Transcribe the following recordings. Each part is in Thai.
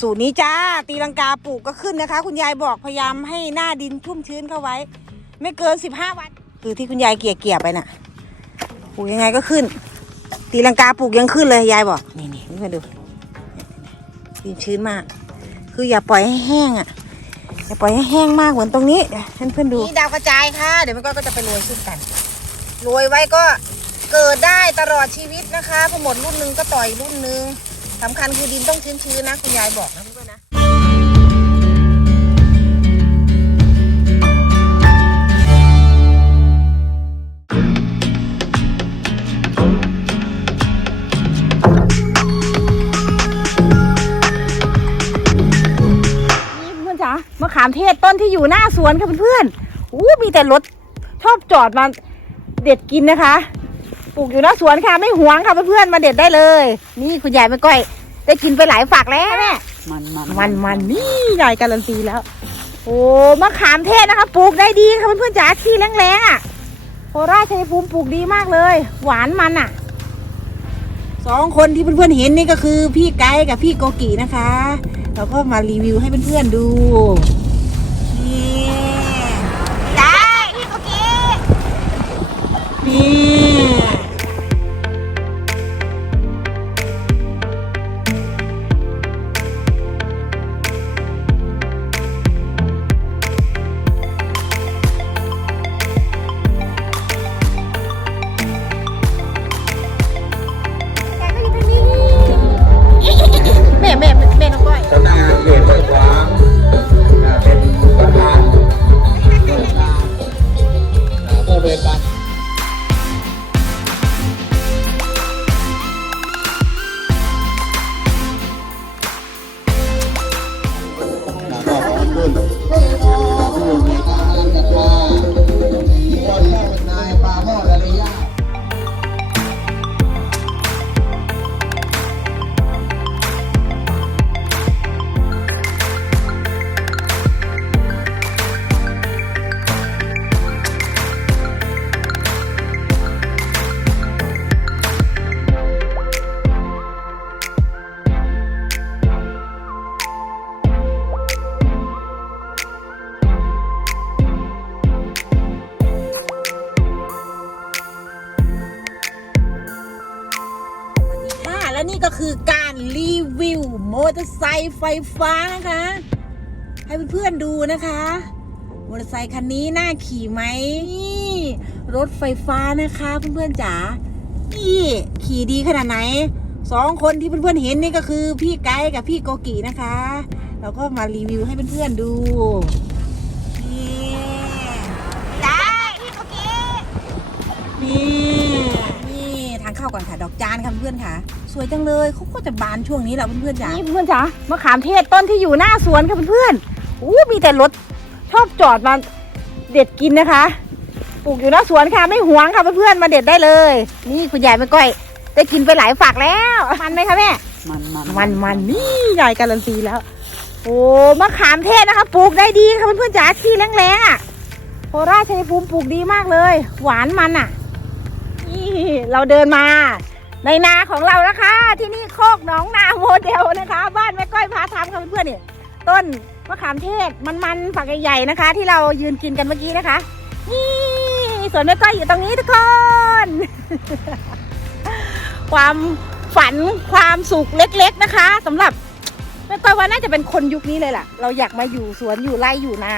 สูตรนี้จ้า ตีลังกาปลูกก็ขึ้นนะคะ คุณยายบอกพยายามให้หน้าดินชุ่มชื้นเข้าไว้ ไม่เกินสิบห้าวัน คือที่คุณยายเกลี่ยเกลี่ยไปน่ะปลูกยังไงก็ขึ้น ตีลังกาปลูกยังขึ้นเลยยายบอก นี่นี่นี่มาดูดินชื้นมาก คืออย่าปล่อยให้แห้งอะอย่าปล่อยให้แห้งมากเหมือนตรงนี้เดี๋ยวให้เพื่อนดูนี่ดาวกระจายค่ะ เดี๋ยวมันก็จะไปโรยขึ้นกันโรยไว้ก็เกิดได้ตลอดชีวิตนะคะพอหมดรุ่นหนึงก็ต่อยรุ่นหนึง สำคัญคือดินต้องชื้นๆนะคุณยายบอกนะเพื่อนๆนะนี่เพื่อนจ๋ามะขามเทศต้นที่อยู่หน้าสวนค่ะเพื่อนๆอู้มีแต่รถชอบจอดมาเด็ดกินนะคะ ปลูกอยู่หน้าสวนค่ะไม่หวงค่ะเพื่อนๆมาเด็ดได้เลย นี่คุณยายไม่ก้อย ได้กินไปหลายฝักแล้วแม่มันมันมันมันนี่ยายการันตีแล้ว โอ้มะขามเทศนะคะปลูกได้ดีค่ะเพื่อนๆจ๋าที่แรงๆอะโคราชชัยภูมิปลูกดีมากเลย หวานมันอะสองคนที่เพื่อนๆเห็นนี่ก็คือพี่ไกด์กับพี่โกกินะคะ เราก็มารีวิวให้เพื่อนๆดูนี่ นี่ก็คือการรีวิวมอเตอร์ไซค์ไฟฟ้านะคะ ให้เพื่อนๆดูนะคะมอเตอร์ไซค์คันนี้น่าขี่ไหมนี่รถไฟฟ้านะคะเพื่อนๆจ๋านี่ขี่ดีขนาดไหนสองคนที่เพื่อนๆเห็นนี่ก็คือพี่ไกด์กับพี่โกกินะคะ เราก็มารีวิวให้เพื่อนๆดูนี่ไกด์พี่โกกินี่นี่ทางเข้าก่อนค่ะดอกจานค่ะเพื่อนค่ะ สวยจังเลยเขาก็จะบานช่วงนี้แหละเพื่อนๆจ๋านี่เพื่อนๆจ๋ามะขามเทศต้นที่อยู่หน้าสวนค่ะเพื่อนๆอู้มีแต่รถชอบจอดมาเด็ดกินนะคะปลูกอยู่หน้าสวนค่ะไม่หวงค่ะเพื่อนๆมาเด็ดได้เลย นี่คุณยายไม่ก้อย ได้กินไปหลายฝักแล้ว มันไหมคะแม่มันมันมันมันนี่ยายการันตีแล้ว โอ้มะขามเทศนะคะปลูกได้ดีค่ะเพื่อนๆจ๋าที่แรงๆอะโคราชชัยภูมิปลูกดีมากเลย หวานมันอะนี่เราเดินมา ในนาของเรานะคะ ที่นี่โคกหนองนาโมเดลนะคะ บ้านแม่ก้อยพาทำค่ะเพื่อนๆเนี่ยต้นมะขามเทศมันๆฝักใหญ่ๆนะคะ ที่เรายืนกินกันเมื่อกี้นะคะนี่สวนแม่ก้อยอยู่ตรงนี้ทุกคน ความฝันความสุขเล็ก ๆนะคะสำหรับแม่ก้อยว่าน่าจะเป็นคนยุคนี้เลยล่ะ เราอยากมาอยู่สวนอยู่ไร่อยู่นา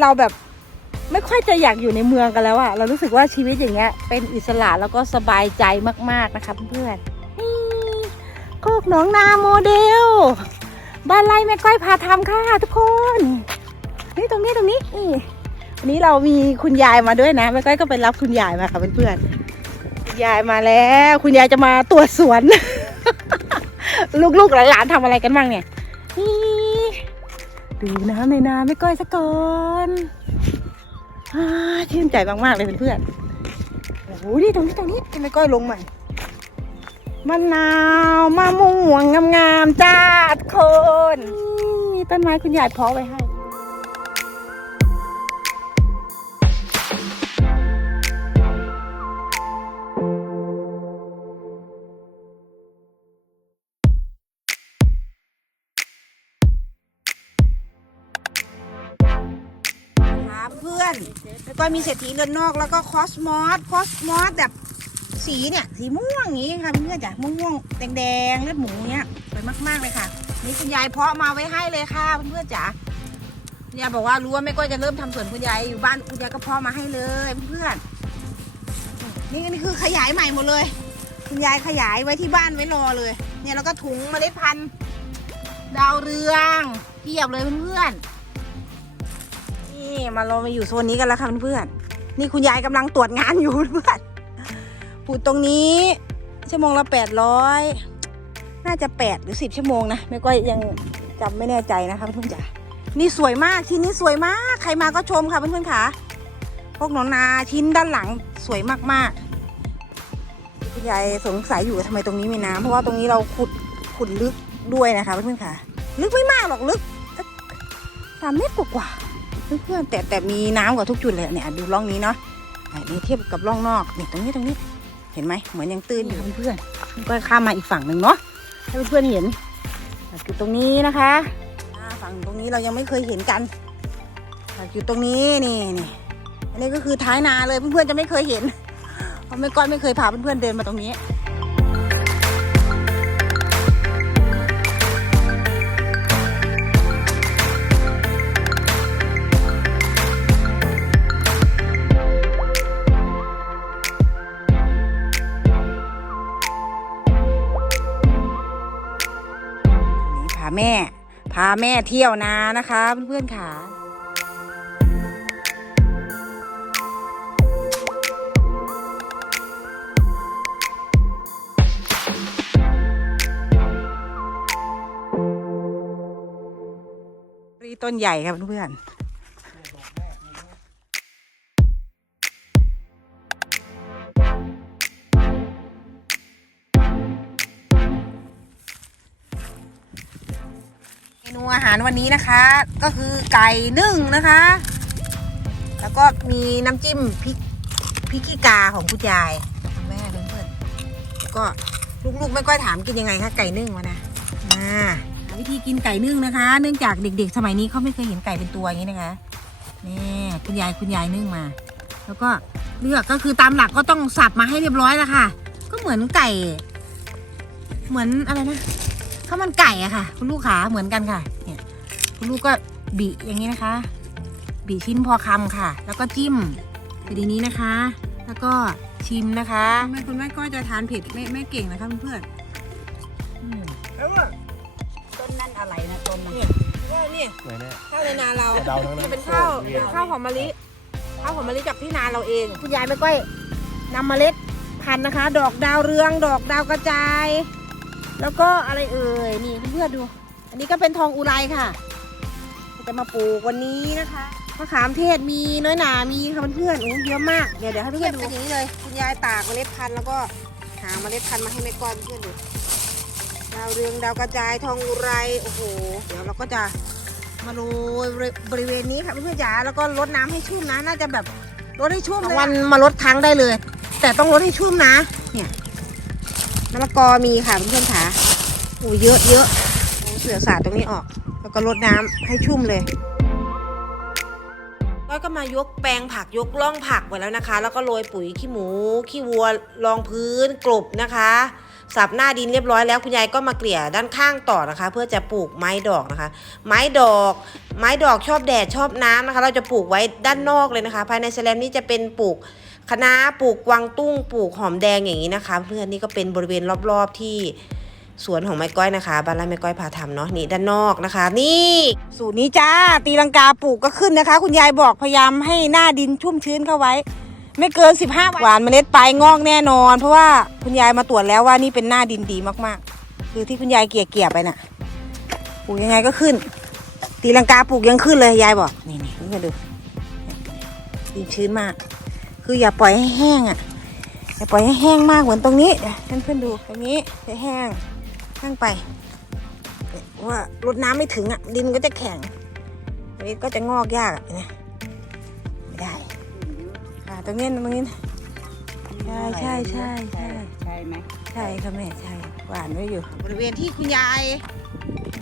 เราแบบ ไม่ค่อยจะอยากอยู่ในเมืองกันแล้วอะเรารู้สึกว่าชีวิตอย่างเงี้ยเป็นอิสระแล้วก็สบายใจมากๆนะคะเพื่อนๆนี่โคกหนองนาโมเดล บ้านไร่แม่ก้อยพาทำค่ะทุกคนนี่ตรงนี้ตรงนี้นี่วันนี้เรามีคุณยายมาด้วยนะแม่ก้อยก็ไปรับคุณยายมาค่ะเพื่อนๆคุณยายมาแล้ว คุณยายจะมาตรวจสวน ลูกๆหลานๆทำอะไรกันบ้างเนี่ยนี่ดูน้ำในนาแม่ก้อยซะก่อน ชื่นใจมากๆเลยเพื่อนๆโอ้โหนี่ตรงนี้ตรงนี้ทำไมก้อยลงใหม่มะนาวมะม่วงงามๆจ้าทุกคนมีต้นไม้คุณยายเพาะไว้ให้ น แล้วก็มีเศรษฐีเงินนอกแล้วก็คอสมอสคอสมอสแบบสีเนี่ยสีม่วงอย่างนี้ค่ะเพื่อนจ้ะม่วงๆแดงๆเลือดหมูเนี้ยสวยมากๆเลยค่ะ นี่คุณยายเพาะมาไว้ให้เลยค่ะเพื่อนๆจ๋าคุณยายบอกว่ารู้ว่าแม่ก้อยจะเริ่มทำสวนคุณยายอยู่บ้านคุณยายก็เพาะมาให้เลยเพื่อนๆนี่นี่คือขยายใหม่หมดเลย คุณยายขยายไว้ที่บ้านไว้รอเลย เนี่ยแล้วก็ถุงเมล็ดพันธุ์ดาวเรืองเพียบเลยเพื่อนๆ นี่มาเรามาอยู่โซนนี้กันแล้วค่ะเพื่อนๆนี่คุณยายกำลังตรวจงานอยู่เพื่อนๆปลูกตรงนี้ ชั่วโมงละแปดร้อยน่าจะแปดหรือสิบชั่วโมงนะไม่ก็ยังจำไม่แน่ใจนะคะเพื่อนๆจ๋านี่สวยมากชิ้นนี้สวยมาก ใครมาก็ชมค่ะเพื่อนๆค่ะพวกหนอนนาชิ้นด้านหลังสวยมากๆคุณยายสงสัยอยู่ว่าทำไมตรงนี้มีน้ำเพราะว่าตรงนี้เราขุดขุดลึกด้วยนะคะเพื่อนๆค่ะ ลึกไม่มากหรอกลึกสามเมตรกว่า เพื่อนๆแต่แต่มีน้ำกว่าทุกจุดเลยเนี่ยดูร่องนี้เนาะอันนี้เทียบกับร่องนอกเนี่ยตรงนี้ตรงนี้ เห็นไหมเหมือนยังตื้นอยู่เพื่อนๆก็ข้ามมาอีกฝั่งหนึ่งเนาะให้เพื่อนๆเห็นจุดตรงนี้นะคะอ่าฝั่งตรงนี้เรายังไม่เคยเห็นกันจุดตรงนี้นี่นี่อันนี้ก็คือท้ายนาเลยเพื่อนๆจะไม่เคยเห็นเพราะแม่ก้อยไม่เคยพาเพื่อนๆเดินมาตรงนี้าแม่ พาแม่เที่ยวนานะคะเพื่อนๆค่ะต้นใหญ่ครับเพื่อน นูอาหารวันนี้นะคะ ก็คือไก่นึ่งนะคะ แล้วก็มีน้ำจิ้มพริกพริกขี้กาของคุณยายแม่เพื่อนๆแล้วก็ลูกๆไม่ก้อยถามกินยังไงคะไก่นึ่งวะนะอ่าวิธีกินไก่นึ่งนะคะ เนื่องจากเด็กๆ สมัยนี้เขาไม่เคยเห็นไก่เป็นตัวอย่างนี้นะคะนี่คุณยายคุณยายนึ่งมา แล้วก็เลือกก็คือตามหลักก็ต้องสับมาให้เรียบร้อยแล้วค่ะ ก็เหมือนไก่ เหมือนอะไรนะ ข้าวมันไก่อะค่ะ คุณลูกขาเหมือนกันค่ะ เนี่ย คุณลูกก็บีอย่างนี้นะคะ บีชิ้นพอคำค่ะ แล้วก็จิ้มไปดีนี้นะคะ แล้วก็ชิมนะคะแม่คุณแม่ก็จะทานเผ็ดไม่ไม่เก่งนะคะเพื่อนๆอืมแล้วว่าต้นนั่นอะไรนะต้นมันเนี่ยว่าเนี่ยไหนเนี่ยข้าวในนาเราเดาทั้งนั้นเนี่ยเป็นข้าวโอ้โหเป็นข้าวหอมมะลิข้าวหอมมะลิจากที่นาเราเอง คุณยายไม่ก้อยนำเมล็ดพันธุ์นะคะ ดอกดาวเรือง ดอกดาวกระจาย แล้วก็อะไรเอ่ยนี่เพื่อนๆดู อันนี้ก็เป็นทองอุไรค่ะ จะมาปลูกวันนี้นะคะมะขามเทศมีน้อยหนามีค่ะเพื่อนๆโอ้เยอะมากเดี๋ยวเดี๋ยวให้เพื่อนๆดูอย่างนี้เลยคุณยายตากเมล็ดพันธุ์แล้วก็หาเมล็ดพันธุ์มาให้แม่ก้อยเพื่อนๆดูดาวเรืองดาวกระจายทองอุไรโอ้โหเดี๋ยวเราก็จะมาโรยบริเวณนี้ค่ะเพื่อนๆจ๋าแล้วก็รดน้ำให้ชุ่มนะน่าจะแบบรดให้ชุ่มเลยวันมาลดครั้งได้เลย แต่ต้องรดให้ชุ่มนะ เนี่ย มะละกอมีค่ะเพื่อนๆค่ะโอ้เยอะเยอะเสือสาดตรงนี้ออก แล้วก็รดน้ำให้ชุ่มเลยก็ก็มายกแปลงผักยกล่องผักไว้แล้วนะคะ แล้วก็โรยปุ๋ยขี้หมูขี้วัวรองพื้นกลบนะคะสับหน้าดินเรียบร้อยแล้วคุณยายก็มาเกลี่ยด้านข้างต่อนะคะ เพื่อจะปลูกไม้ดอกนะคะ ไม้ดอก ไม้ดอกชอบแดดชอบน้ำนะคะ เราจะปลูกไว้ด้านนอกเลยนะคะ ภายในแสลมนี้จะเป็นปลูก คะน้าปลูกกวางตุ้งปลูกหอมแดงอย่างนี้นะคะ เพื่อนนี่ก็เป็นบริเวณรอบๆที่สวนของไม้ก้อยนะคะบ้านไร่ไม้ก้อยพาทำเนาะนี่ด้านนอกนะคะ นี่ สูตรนี้จ้าตีลังกาปลูกก็ขึ้นนะคะ คุณยายบอกพยายามให้หน้าดินชุ่มชื้นเข้าไว้ ไม่เกิน 15วันหวานเมล็ดปลายงอกแน่นอน เพราะว่าคุณยายมาตรวจแล้วว่านี่เป็นหน้าดินดีมากๆ คือที่คุณยายเกลี่ยเกี่ยๆไปน่ะปลูกยังไงก็ขึ้น ตีลังกาปลูกยังขึ้นเลยยายบอกนี่นี่นี่ดูดินชื้นมาก คืออย่าปล่อยให้แห้งอะอย่าปล่อยให้แห้งมากเหมือนตรงนี้เดี๋ยวให้เพื่อนดูตรงนี้จะแห้งแห้งไปว่ารดน้ำไม่ถึงอะดินก็จะแข็งอันนี้ก็จะงอกยากนะไม่ได้ค่ะตรงนี้ตรงนี้ใช่ใช่ใช่ใช่ใช่ไหมใช่ค่ะแม่ใช่หวานไว้อยู่ บริเวณที่คุณยาย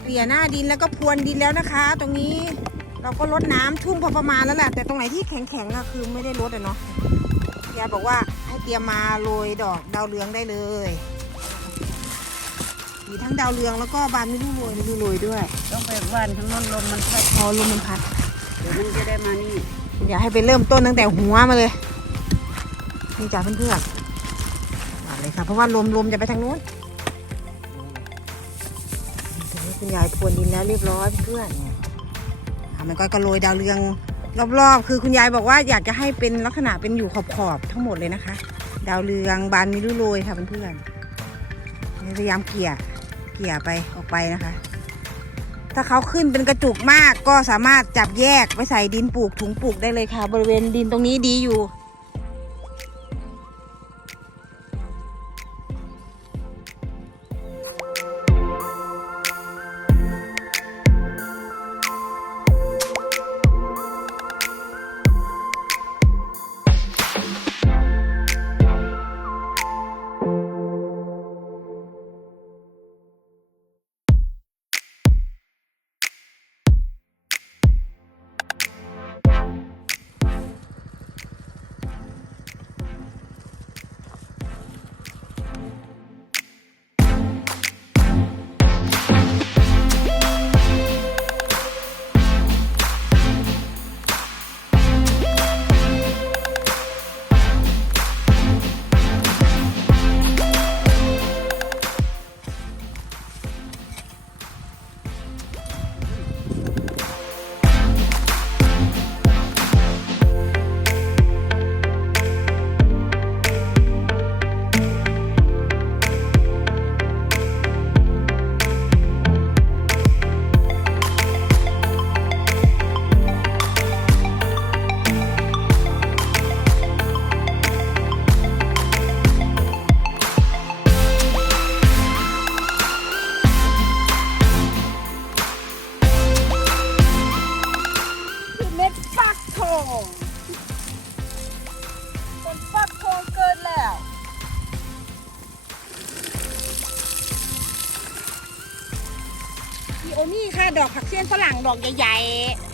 เกลี่ยหน้าดินแล้วก็พรวนดินแล้วนะคะ ตรงนี้ เราก็ลดน้ำชุ่มพอประมาณแล้วแหละแต่ตรงไหนที่แข็งๆอะคือไม่ได้ลดอะเนาะยายบอกว่าให้เตรียมมาโรยดอกดาวเรืองได้เลยมีทั้งดาวเรืองแล้วก็บานไม่รู้โรยไม่รู้โรยด้วย ต้องไปวันทั้งนั้นลมมันพัดพอลมมันพัดเดี๋ยวมันจะได้มานี่อยากให้ไปเริ่มต้นตั้งแต่หัวมาเลยนี่จ้าเพื่อนๆมาเลยค่ะเพราะว่าลมลมจะไปทางนู้นคุณยายพรวนดินแล้วเรียบร้อยเพื่อนๆอะ มันก็กระโรยดาวเรืองรอบๆ คือคุณยายบอกว่าอยากจะให้เป็นลักษณะเป็นอยู่ขอบๆทั้งหมดเลยนะคะ ดาวเรืองบานมิรุโรยค่ะเพื่อนๆพยายามเกี่ยเกี่ยไปออกไปนะคะ ถ้าเขาขึ้นเป็นกระจุกมากก็สามารถจับแยกไปใส่ดินปลูกถุงปลูกได้เลยค่ะ บริเวณดินตรงนี้ดีอยู่ โอนี่ค่ะดอกผักเสี้ยนฝรั่งดอกใหญ่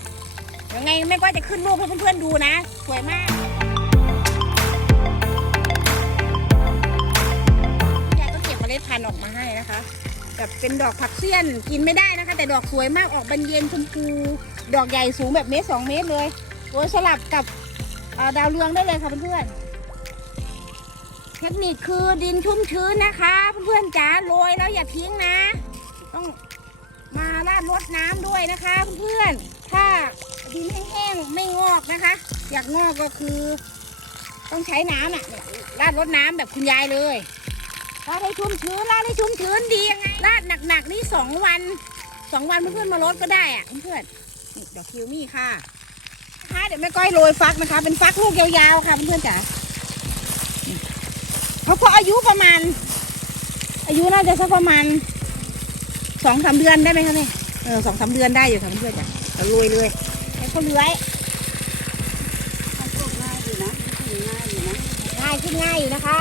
ๆยังไงแม่ก็จะขึ้นรูปให้เพื่อนๆดูนะ สวยมากยายก็เก็บเมล็ดพันธุ์ออกมาให้นะคะแบบเป็นดอกผักเสี้ยนกินไม่ได้นะคะ แต่ดอกสวยมากออกบานเย็นชมพูดอกใหญ่สูงแบบเมตรสองเมตรเลยโดยสลับกับดาวเรืองได้เลยค่ะเพื่อนๆเทคนิคคือดินชุ่มชื้นนะคะ เพื่อนๆจ๋าโรยแล้วอย่าทิ้งนะ ต้อง มาราดรดน้ำด้วยนะคะเพื่อนๆถ้าดินแห้งๆไม่งอกนะคะ อยากงอกก็คือ ต้องใช้น้ำน่ะเนี่ยราดรดน้ำแบบคุณยายเลยราดให้ชุ่มชื้นราดให้ชุ่มชื้นดียังไงราดหนักๆนี่สองวันสองวันเพื่อนๆมารดก็ได้อะเพื่อนๆนี่ดอกคิวมี่ค่ะนะคะเดี๋ยวแม่ก้อยโรยฟักนะคะ เป็นฟักลูกยาวๆค่ะเพื่อนๆจ๋าเขาก็อายุประมาณ อายุน่าจะสักประมาณ สองสามเดือนได้ไหมคะเนี่ยเออสองสามเดือนได้อยู่ค่ะเพื่อนๆจ้ะเราลุยเลยให้เขาเลื้อยมันปลูกง่ายอยู่นะมันปลูกง่ายอยู่นะง่ายขึ้นง่ายอยู่นะคะ